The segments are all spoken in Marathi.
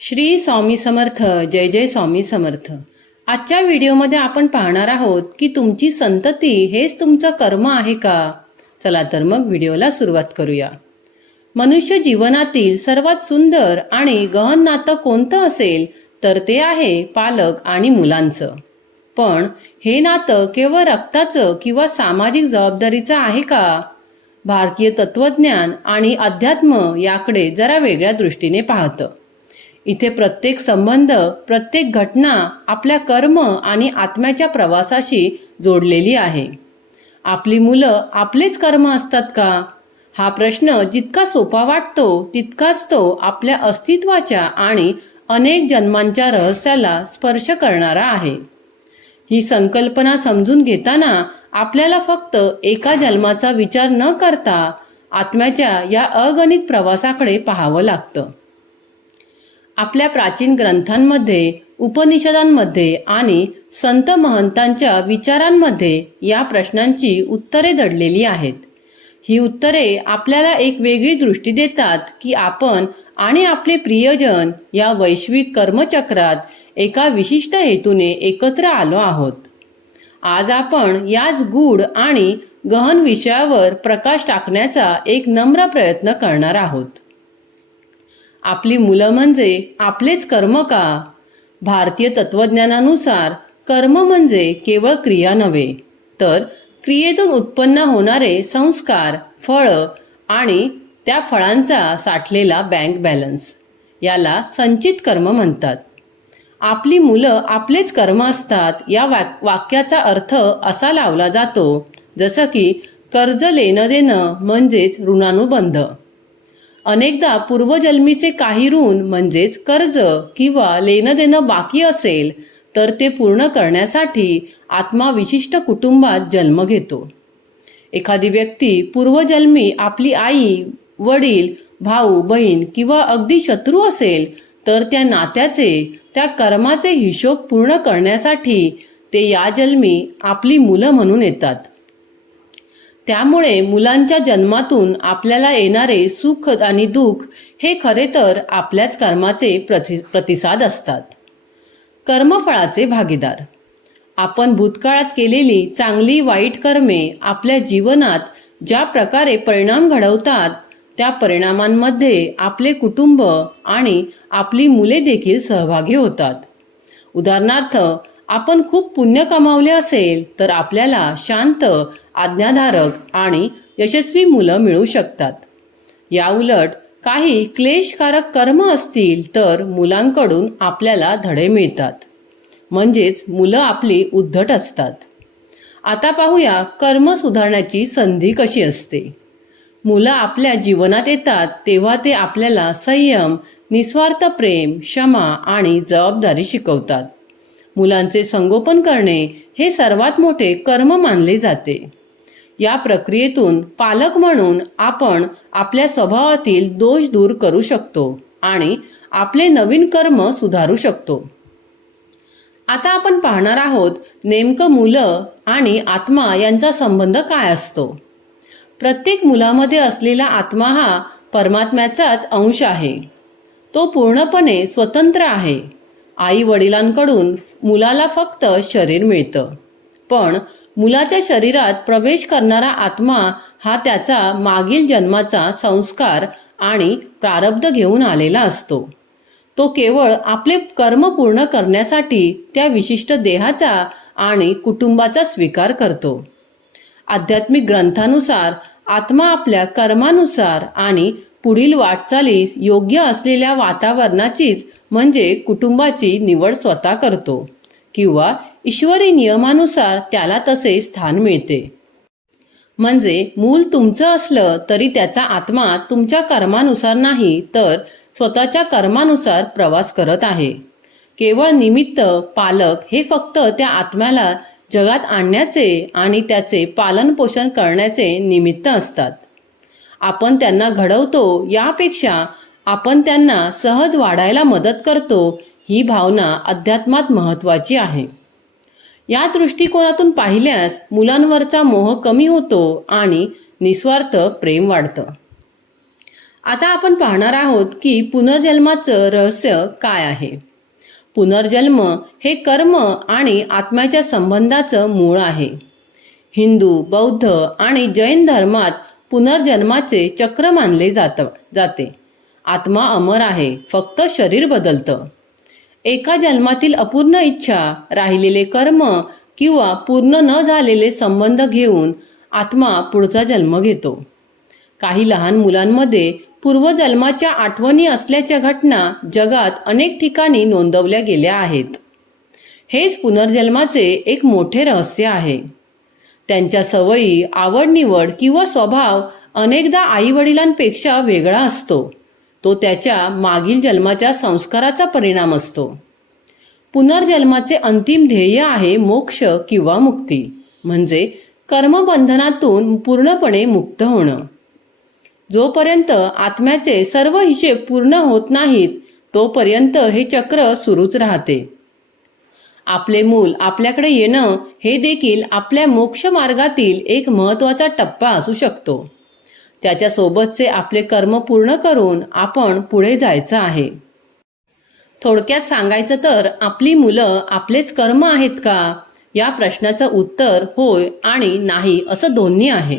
श्री स्वामी समर्थ जय जय स्वामी समर्थ. आजच्या व्हिडिओमध्ये आपण पाहणार आहोत की तुमची संतती हेच तुमचं कर्म आहे का? चला तर मग व्हिडिओला सुरुवात करूया. मनुष्य जीवनातील सर्वात सुंदर आणि गहन नातं कोणतं असेल तर ते आहे पालक आणि मुलांचं. पण हे नातं केवळ रक्ताचं किंवा सामाजिक जबाबदारीचं आहे का? भारतीय तत्वज्ञान आणि अध्यात्म याकडे जरा वेगळ्या दृष्टीने पाहतं. इथे प्रत्येक संबंध प्रत्येक घटना आपल्या कर्म आणि आत्म्याच्या प्रवासाशी जोडलेली आहे. आपली मुलं आपलेच कर्म असतात का? हा प्रश्न जितका सोपा वाटतो तितकाच तो आपल्या अस्तित्वाच्या आणि अनेक जन्मांच्या रहस्याला स्पर्श करणारा आहे. ही संकल्पना समजून घेताना आपल्याला फक्त एका जन्माचा विचार न करता आत्म्याच्या या अगणित प्रवासाकडे पाहावं लागतं. आपल्या प्राचीन ग्रंथांमध्ये उपनिषदांमध्ये आणि संत महंतांच्या विचारांमध्ये या प्रश्नांची उत्तरे दडलेली आहेत. ही उत्तरे आपल्याला एक वेगळी दृष्टी देतात की आपण आणि आपले प्रियजन या वैश्विक कर्मचक्रात एका विशिष्ट हेतूने एकत्र आलो आहोत. आज आपण याच गूढ आणि गहन विषयावर प्रकाश टाकण्याचा एक नम्र प्रयत्न करणार आहोत. आपली मुलं म्हणजे आपलेच कर्म का? भारतीय तत्वज्ञानानुसार कर्म म्हणजे केवळ क्रिया नव्हे तर क्रियेतून उत्पन्न होणारे संस्कार फळं आणि त्या फळांचा साठलेला बँक बॅलन्स याला संचित कर्म म्हणतात. आपली मुलं आपलेच कर्म असतात या वाक वाक्याचा अर्थ असा लावला जातो जसं की कर्ज लेणं देणं म्हणजेच ऋणानुबंध. अनेकदा पूर्वजन्मीचे काही ऋण म्हणजेच कर्ज किंवा लेणं देणं बाकी असेल तर ते पूर्ण करण्यासाठी आत्मा विशिष्ट कुटुंबात जन्म घेतो. एखादी व्यक्ती पूर्वजन्मी आपली आई वडील भाऊ बहीण किंवा अगदी शत्रू असेल तर त्या नात्याचे त्या कर्माचे हिशोब पूर्ण करण्यासाठी ते या जन्मी आपली मुलं म्हणून येतात. त्यामुळे मुलांच्या जन्मातून आपल्याला येणारे सुख आणि दुःख हे खरे तर आपल्याच कर्माचे प्रति प्रतिसाद असतात. कर्मफळाचे भागीदार. आपण भूतकाळात केलेली चांगली वाईट कर्मे आपल्या जीवनात ज्या प्रकारे परिणाम घडवतात त्या परिणामांमध्ये आपले कुटुंब आणि आपली मुले देखील सहभागी होतात. उदाहरणार्थ आपण खूप पुण्य कमावले असेल तर आपल्याला शांत आज्ञाधारक आणि यशस्वी मुलं मिळू शकतात. याउलट काही क्लेशकारक कर्म असतील तर मुलांकडून आपल्याला धडे मिळतात. म्हणजेच मुलं आपली उद्धट असतात. आता पाहूया कर्म सुधारण्याची संधी कशी असते. मुलं आपल्या जीवनात येतात तेव्हा ते आपल्याला संयम निस्वार्थ प्रेम क्षमा आणि जबाबदारी शिकवतात. मुलांचे संगोपन करणे हे सर्वात मोठे कर्म मानले जाते. या प्रक्रियेतून पालक म्हणून आपण आपल्या स्वभावातील दोष दूर करू शकतो आणि आपले नवीन कर्म सुधारू शकतो. आता आपण पाहणार आहोत नेमकं मुलं आणि आत्मा यांचा संबंध काय असतो. प्रत्येक मुलामध्ये असलेला आत्मा हा परमात्म्याचाच अंश आहे. तो पूर्णपणे स्वतंत्र आहे. आई वडिलांकडून मुलाला फक्त शरीर मिळतं. पण मुलाच्या शरीरात प्रवेश करणारा आत्मा हा त्याचा मागील जन्माचा संस्कार आणि प्रारब्ध घेऊन आलेला असतो. तो केवळ आपले कर्म पूर्ण करण्यासाठी त्या विशिष्ट देहाचा आणि कुटुंबाचा स्वीकार करतो. आध्यात्मिक ग्रंथानुसार आत्मा आपल्या कर्मानुसार आणि पुढील वाटचालीस योग्य असलेल्या वातावरणाचीच म्हणजे कुटुंबाची निवड स्वतः करतो. किंवा ईश्वरी नियमानुसार त्याला तसे स्थान मिळते. म्हणजे मूल तुमचं असलं तरी त्याचा आत्मा तुमच्या कर्मानुसार नाही तर स्वतःच्या कर्मानुसार प्रवास करत आहे. केवळ निमित्त पालक हे फक्त त्या आत्म्याला जगात आणण्याचे आणि त्याचे पालनपोषण करण्याचे निमित्त असतात. आपण त्यांना घडवतो यापेक्षा आपण त्यांना सहज वाढायला मदत करतो ही भावना अध्यात्मात महत्त्वाची आहे. या दृष्टिकोनातून पाहिल्यास मुलांवरचा मोह कमी होतो आणि निस्वार्थ प्रेम वाढतं. आता आपण पाहणार आहोत की पुनर्जन्माचं रहस्य काय आहे. पुनर्जन्म हे कर्म आणि आत्म्याच्या संबंधाचं मूळ आहे. हिंदू बौद्ध आणि जैन धर्मात पुनर्जन्माचे चक्र मानले जात जाते. आत्मा अमर आहे फक्त शरीर बदलतं. एका जन्मातील अपूर्ण इच्छा राहिलेले कर्म किंवा पूर्ण न झालेले संबंध घेऊन आत्मा पुढचा जन्म घेतो. काही लहान मुलांमध्ये पूर्वजन्माच्या आठवणी असल्याच्या घटना जगात अनेक ठिकाणी नोंदवल्या गेल्या आहेत. हेच पुनर्जन्माचे एक मोठे रहस्य आहे. त्यांच्या सवयी आवडनिवड किंवा स्वभाव अनेकदा आईवडिलांपेक्षा वेगळा असतो. तो त्याच्या मागील जन्माच्या संस्काराचा परिणाम असतो. पुनर्जन्माचे अंतिम ध्येय आहे मोक्ष किंवा मुक्ती म्हणजे कर्मबंधनातून पूर्णपणे मुक्त होणं. जोपर्यंत आत्म्याचे सर्व हिशेब पूर्ण होत नाहीत तोपर्यंत हे चक्र सुरूच राहते. आपले मूल आपल्याकडे येणं हे देखील आपल्या मोक्ष मार्गातील एक महत्त्वाचा टप्पा असू शकतो. त्याच्यासोबतचे आपले कर्म पूर्ण करून आपण पुढे जायचं आहे. थोडक्यात सांगायचं तर आपली मुलं आपलेच कर्म आहेत का? या प्रश्नाचं उत्तर होय आणि नाही असं दोन्ही आहे.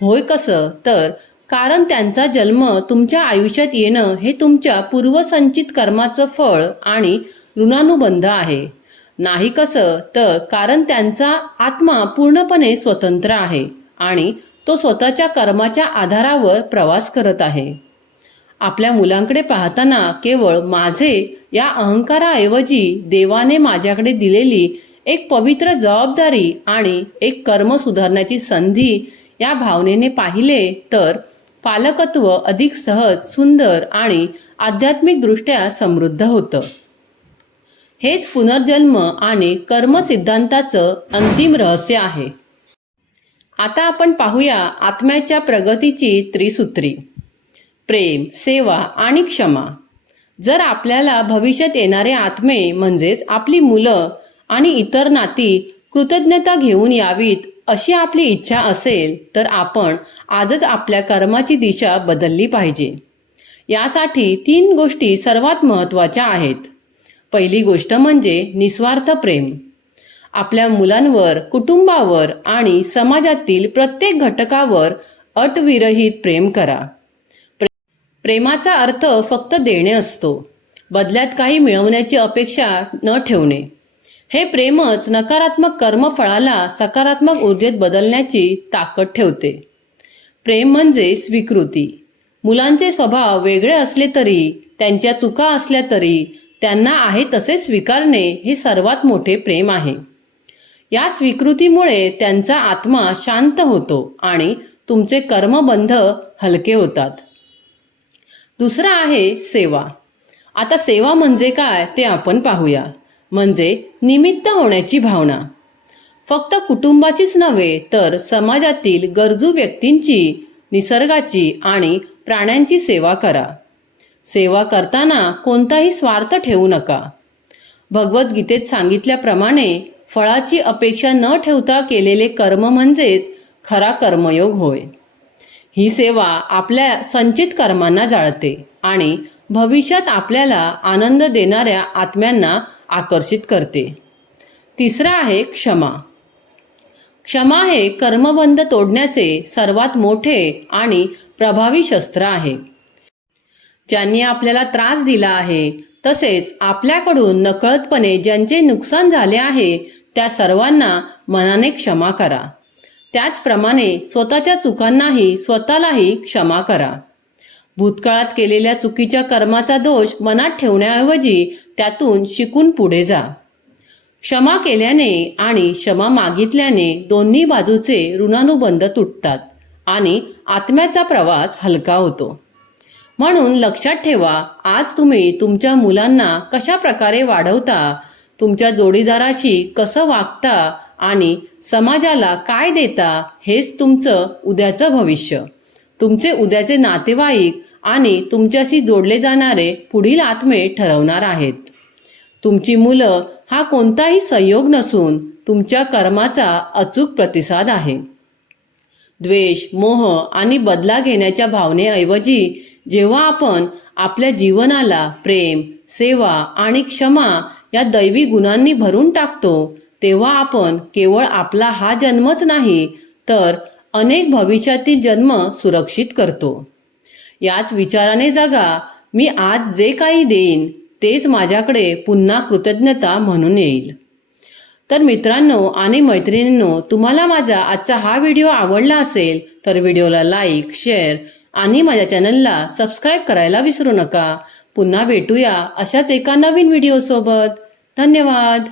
होय कसं? तर कारण त्यांचा जन्म तुमच्या आयुष्यात येणं हे तुमच्या पूर्वसंचित कर्माचं फळ आणि ऋणानुबंध आहे. नाही कसं तर कारण त्यांचा आत्मा पूर्णपणे स्वतंत्र आहे आणि तो स्वतःच्या कर्माच्या आधारावर प्रवास करत आहे. आपल्या मुलांकडे पाहताना केवळ माझे या अहंकाराऐवजी देवाने माझ्याकडे दिलेली एक पवित्र जबाबदारी आणि एक कर्म सुधारण्याची संधी या भावनेने पाहिले तर पालकत्व अधिक सहज सुंदर आणि आध्यात्मिकदृष्ट्या समृद्ध होतं. हेच पुनर्जन्म आणि कर्म सिद्धांताचं अंतिम रहस्य आहे. आता आपण पाहूया आत्म्याच्या प्रगतीची त्रिसूत्री. प्रेम सेवा आणि क्षमा. जर आपल्याला भविष्यात येणारे आत्मे म्हणजेच आपली मुलं आणि इतर नाती कृतज्ञता घेऊन यावीत अशी आपली इच्छा असेल तर आपण आजच आपल्या कर्माची दिशा बदलली पाहिजे. यासाठी तीन गोष्टी सर्वात महत्त्वाच्या आहेत. पहिली गोष्ट म्हणजे निस्वार्थ प्रेम. आपल्या मुलांवर कुटुंबावर आणि समाजातील प्रत्येक घटकावर अटविरहित प्रेम करा. प्रेमाचा अर्थ फक्त देणे असतो. बदल्यात काही मिळवण्याची अपेक्षा न ठेवणे. हे प्रेमच नकारात्मक कर्मफळाला सकारात्मक ऊर्जेत बदलण्याची ताकद ठेवते. प्रेम म्हणजे स्वीकृती. मुलांचे स्वभाव वेगळे असले तरी त्यांच्या चुका असल्या तरी त्यांना आहे तसे स्वीकारणे हे सर्वात मोठे प्रेम आहे. या स्वीकृतीमुळे त्यांचा आत्मा शांत होतो आणि तुमचे कर्मबंध हलके होतात. दुसरा आहे सेवा. आता सेवा म्हणजे काय ते आपण पाहूया. म्हणजे निमित्त होण्याची भावना. फक्त कुटुंबाचीच नव्हे तर समाजातील गरजू व्यक्तींची निसर्गाची आणि प्राण्यांची सेवा करा. सेवा करताना कोणताही स्वार्थ ठेवू नका. भगवद्गीतेत सांगितल्याप्रमाणे फळाची अपेक्षा न ठेवता केलेले कर्म म्हणजेच खरा कर्मयोग होय. ही सेवा आपल्या संचित कर्मांना जाळते आणि भविष्यात आपल्याला आनंद देणाऱ्या आत्म्यांना आकर्षित करते. तिसरा आहे क्षमा. क्षमा हे कर्मबंध तोडण्याचे सर्वात मोठे आणि प्रभावी शस्त्र आहे. ज्यांनी आपल्याला त्रास दिला आहे तसेच आपल्याकडून नकळतपणे ज्यांचे नुकसान झाले आहे त्या सर्वांना मनाने क्षमा करा. त्याचप्रमाणे स्वतःच्या चुकांनाही स्वतःलाही क्षमा करा. भूतकाळात केलेल्या चुकीच्या कर्माचा दोष मनात ठेवण्याऐवजी त्यातून शिकून पुढे जा. क्षमा केल्याने आणि क्षमा मागितल्याने दोन्ही बाजूचे ऋणानुबंध तुटतात आणि आत्म्याचा प्रवास हलका होतो. म्हणून लक्षात ठेवा आज तुम्ही तुमच्या मुलांना कशा प्रकारे वाढवता तुमच्या जोडीदाराशी कसं वागता आणि समाजाला काय देता हेच तुमचं उद्याचं भविष्य. तुमचे उद्याचे नातेवाईक आणि तुमच्याशी जोडले जाणारे पुढील आत्मे ठरवणार आहेत. तुमची मुलं हा कोणताही संयोग नसून तुमच्या कर्माचा अचूक प्रतिसाद आहे. द्वेष मोह आणि बदला घेण्याच्या भावनेऐवजी जेव्हा आपण आपल्या जीवनाला प्रेम सेवा आणि क्षमा या दैवी गुणांनी भरून टाकतो तेव्हा आपण केवळ आपला हा जन्मच नाही तर अनेक भविष्यातील जन्म सुरक्षित करतो. याच विचाराने जगा मी आज जे काही देईन तेच माझ्याकडे पुन्हा कृतज्ञता म्हणून येईल. तर मित्रांनो आणि मैत्रिणींनो तुम्हाला माझा आजचा हा व्हिडिओ आवडला असेल तर व्हिडिओला लाईक शेअर आणि माझ्या चॅनलला सबस्क्राईब करायला विसरू नका. पुन्हा भेटूया अशाच एका नवीन व्हिडिओसोबत. धन्यवाद.